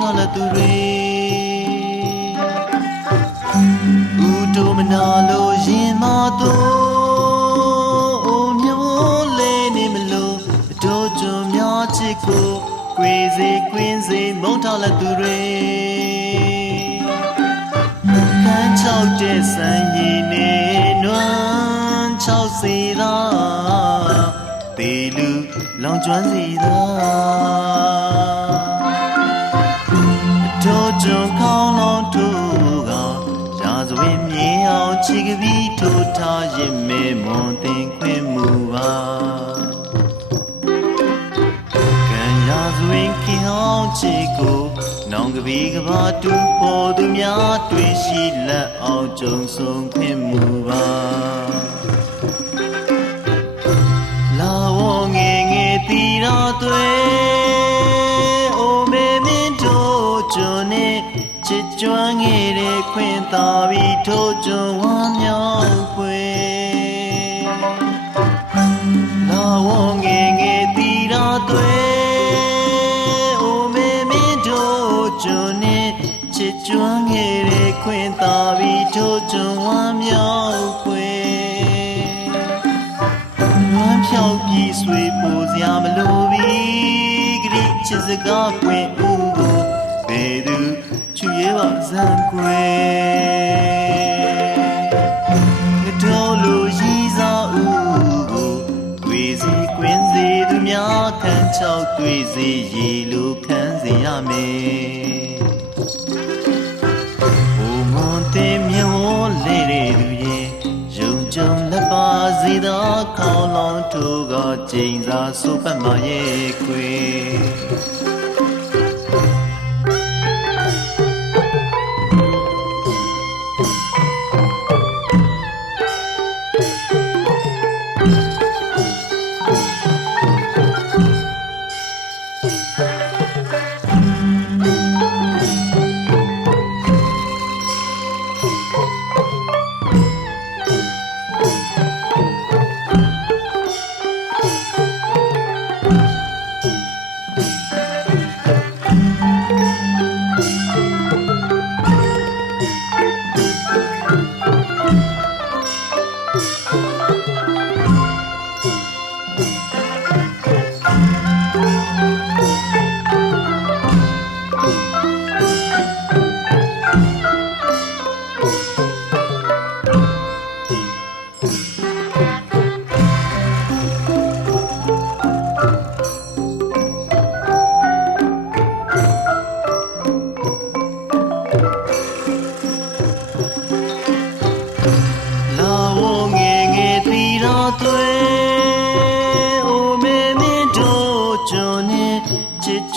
ထားလက်သူတွေဥတို့မနာလို့ရင်မတော်အိုမြေဝလေးနေမလို့အတို့ကျွန်းများချစ်ကိုကွေစေကွင်းစေမုန်းထားလက်သူတွေကမ်းချောက်တဲ့စံရည်နဲ့နွမ်းချောက်စီသာတေလူလောင်ကျွမ်းစီသာ အတော်ကျွန်းခေါင်းလောင်တို့ကရာဇဝင်မြင်အောင်ချီကပီးထိုးထားရင်မဲမွန်တင်ခွင့်မူပါကံရာဇဝင်ခင်အောင်ချေကိုနောင်ကပီးကဘာတူပေါ်သူများတွေ့ရှိလက်အောင်ကြုံဆုံခွင့်မူပါလာဝငယ်ငယ်တီတော်သွေ ချစ်ကြွမ်းငယ်တဲ့ခွင့်သာပြီးထိုးကျွန်ဝမ်းမြောက်ဖွယ်လာဝငယ်ငယ်တီရာသွေအိုမေမင်းတို့ကျွန်နဲ့ချစ်ကြွမ်းငယ်တဲ့ခွင့်သာပြီးထိုးကျွန်ဝမ်းမြောက်ဖွယ်ဝမ်းဖြောက်ပြီးဆွေပူစရာမလိုပြီးဂရိချစ်စကားပွင့်ဦးကိုဘယ်သူ ချူရဲပါစံခွေကတော်လူရီစားဦးကိုတွေ့စီကွင်းစီသူများခံချောက်တွေ့စီရေလိုခံစေရမယ်ဘုံမွန်တင်မြေဝလေတဲ့သူရဲ့ယုံကြုံလက်ပါစီသောခေါင်းလောင်းထိုးကကျိန်စာဆိုပတ်မရဲ့ခွေ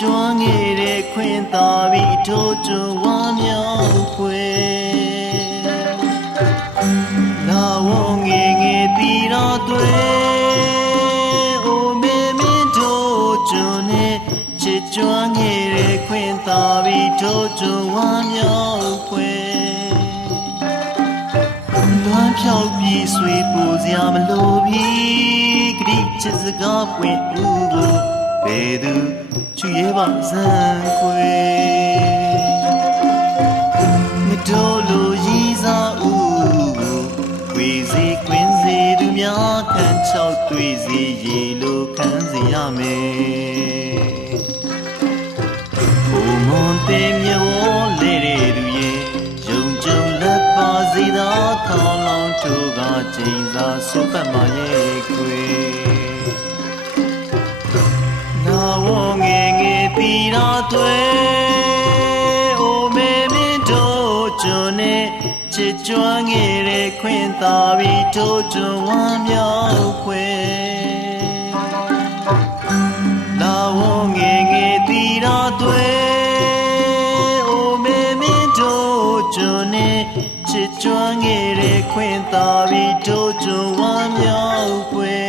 ချစ်ကြွမ်းငယ်တဲ့ခွင့်သာပြီးထိုးကျွန်းဝမ်းမြောက်ဖွယ်လာဝငယ်ငယ်တီတော်သွေအိုမေမင်းတို့ကျွန်နဲ့ချစ်ကြွမ်းငယ်တဲ့ခွင့်သာပြီးထိုးကျွန်းဝမ်းမြောက်ဖွယ်လွမ်းဖြောက်ပြီးဆွေပူစရာမလိုပြီးဂရိချစ်စကားပွင့်ဦးကို ဘယ်သူချူရဲပါစံခွေမတော်လိုရည်စားဦးကိုဝေစီကွင်းစီသူများခံချောက်တွေ့စီရေလိုခံစီရမယ်ဘုံမွန်တင်မြေဝလေတဲ့သူရဲ့ယုံကြုံလက်ပါစီသာခေါင်းလောင်းထိုးကချိန်စာဆုပ်ပတ်မရဲ့ခွေနာဝ ငယ်ငယ်ပီရာသွဲအိုမေမင်းတို့ကျွန်နဲ့ချစ်ကြွငယ်တဲ့ခွင့်သာပြီးထိုးကျွန်းဝမ်းမြောက်ခွေလာဝငယ်ငယ်တီတော်သွေအိုမေမင်းတို့ကျွန်နဲ့ချစ်ကြွမ်းငယ်တဲ့ခွင့်သာပြီးတို့ကျွန်ဝမ်းမြောက်ပွေလွ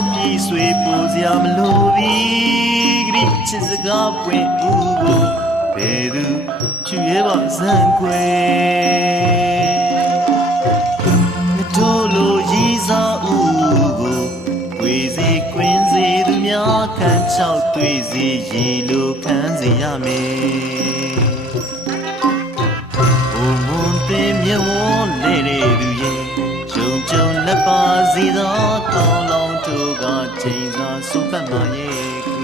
င်းပြည့်စွေပူစရာမလိုပြီဂရိချစ်စကားပွင့်ဦးကိုဘယ်သူချူရဲပါဇံခွေမတော်လို့ရည်စားဦးကိုဝေစီကွင်းစီသူများခန့်ချောက်တွေ့စီရေလိုခန်းစီရမယ်ဘုံဘုံတင်မြဝ ဂျုံဂျုံလက်ပါစီသောတောင်းလောင်တို့ကချိန်စာစုပ်ပတ်မှရဲ့